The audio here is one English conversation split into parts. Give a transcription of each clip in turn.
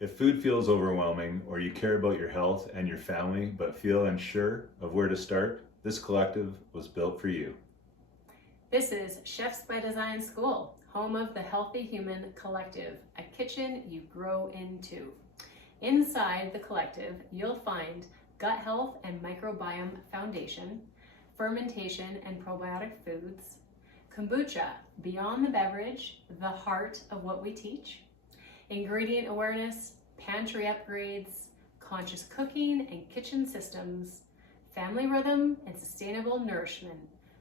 If food feels overwhelming or you care about your health and your family but feel unsure of where to start, this collective was built for you. This is Chefs by Design Skool, home of the Healthy Human Collective, a kitchen you grow into. Inside the collective, you'll find gut health and microbiome foundation, fermentation and probiotic foods, kombucha, beyond the beverage, the heart of what we teach, ingredient awareness, pantry upgrades, conscious cooking and kitchen systems, family rhythm and sustainable nourishment,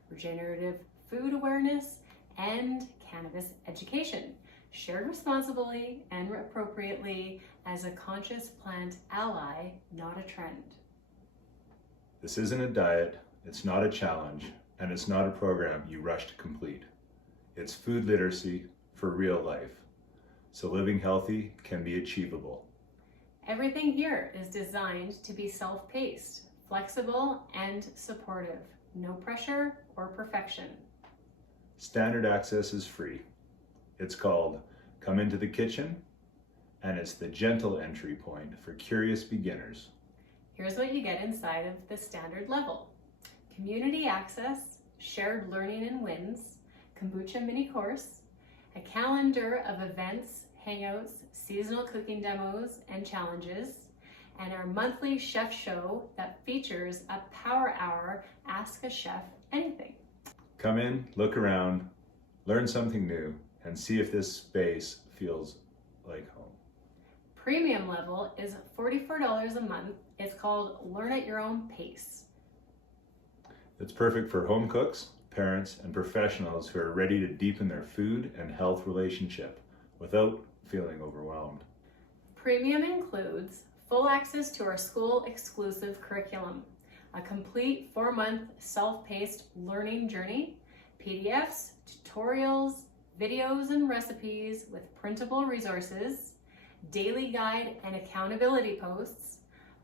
regenerative food awareness, and cannabis education, shared responsibly and appropriately as a conscious plant ally, not a trend. This isn't a diet, it's not a challenge, and it's not a program you rush to complete. It's food literacy for real life, so living healthy can be achievable. Everything here is designed to be self-paced, flexible, and supportive. No pressure or perfection. Standard access is free. It's called Come Into the Kitchen, and it's the gentle entry point for curious beginners. Here's what you get inside of the standard level. Community access, shared learning and wins, kombucha mini course, a calendar of events, hangouts, seasonal cooking demos and challenges, and our monthly chef show that features a power hour, Ask a Chef Anything. Come in, look around, learn something new, and see if this space feels like home. Premium level is $44 a month. It's called Learn at Your Own Pace. It's perfect for home cooks, parents, and professionals who are ready to deepen their food and health relationship without feeling overwhelmed. Premium includes full access to our school exclusive curriculum, a complete 4-month self-paced learning journey, PDFs, tutorials, videos and recipes with printable resources, daily guide and accountability posts,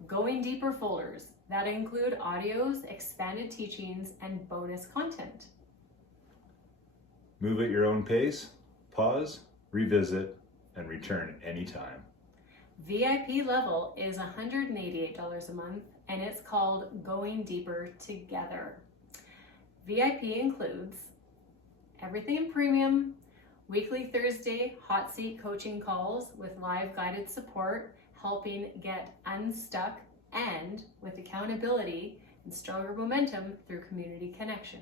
going deeper folders that include audios, expanded teachings, and bonus content. Move at your own pace, pause, revisit, and return anytime. VIP level is $188 a month, and it's called Going Deeper Together. VIP includes everything in premium, weekly Thursday hot seat coaching calls with live guided support, helping get unstuck, and with accountability and stronger momentum through community connection.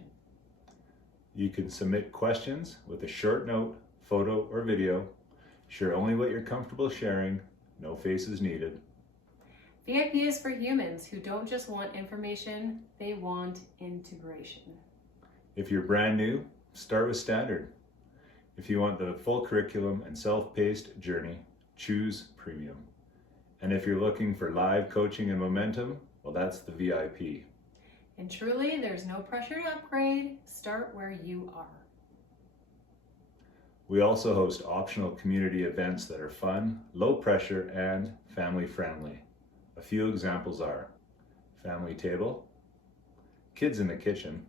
You can submit questions with a short note, photo, or video. Share only what you're comfortable sharing, no faces needed. VIP is for humans who don't just want information, they want integration. If you're brand new, start with standard. If you want the full curriculum and self-paced journey, choose premium. And if you're looking for live coaching and momentum, well, that's the VIP. And truly, there's no pressure to upgrade. Start where you are. We also host optional community events that are fun, low pressure, and family friendly. A few examples are family table, kids in the kitchen,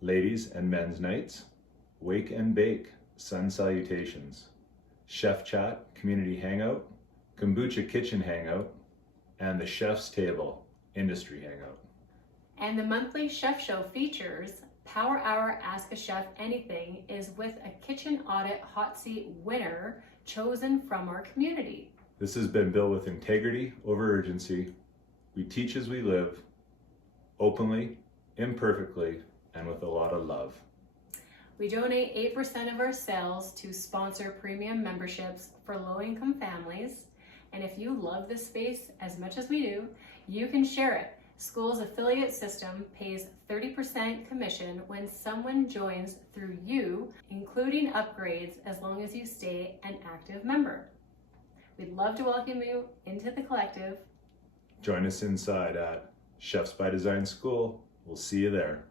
ladies and men's nights, wake and bake, sun salutations, chef chat, community hangout, kombucha kitchen hangout, and the chef's table, industry hangout. And the monthly chef show features Power Hour Ask a Chef Anything is with a kitchen audit hot seat winner chosen from our community. This has been built with integrity over urgency. We teach as we live, openly, imperfectly, and with a lot of love. We donate 8% of our sales to sponsor premium memberships for low-income families. And if you love this space as much as we do, you can share it. Skool's affiliate system pays 30% commission when someone joins through you, including upgrades as long as you stay an active member. We'd love to welcome you into the collective. Join us inside at Chefs by Design Skool. We'll see you there.